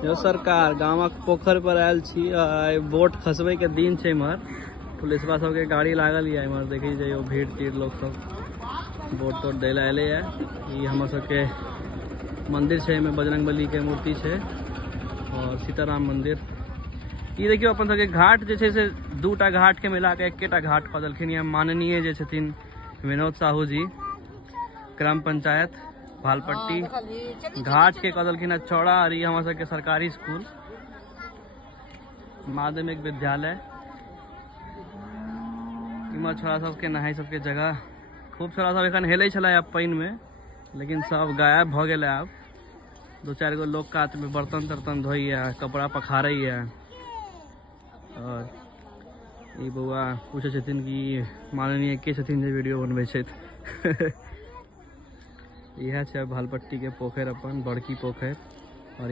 जो सरकार गाँवक पोखर पर आयल छी, बोट खसबे के दिन छे। इमहर पुलिसवा सबके गाड़ी लागल है। इमहर देखी जाइयो भीड़ तीड़ लोग सब बोट तोट दे ला अले है। ये हमर सबके मंदिर है, में बजरंगबली के मूर्ति है और सीताराम मंदिर। ये देखियो अपन सबके घाट जे से दूटा घाट के मिला के एकेटा घाट कऽ देलखिन। ये माननीय जे छथिन विनोद साहू जी, ग्राम पंचायत भालपट्टी घाट के कऽ देलखिन चौड़ा। और ये हमर सबके सरकारी स्कूल माध्यमिक विद्यालय। इमहर छोड़ा सबके नहाय सबके जगह। खूब छोड़ा सब एखन हेलै छलै अब पानि में, लेकिन सब गायब भ गेलै। आब दो चार गो लोग कात में बर्तन तर्तन धोइए, कपड़ा पखारैए। और ये बउआ पूछे छथिन कि माननीय के छथिन जे वीडियो बनबै छथि। इएह छै भालपट्टी के पोखर, अपन बड़की पोखर।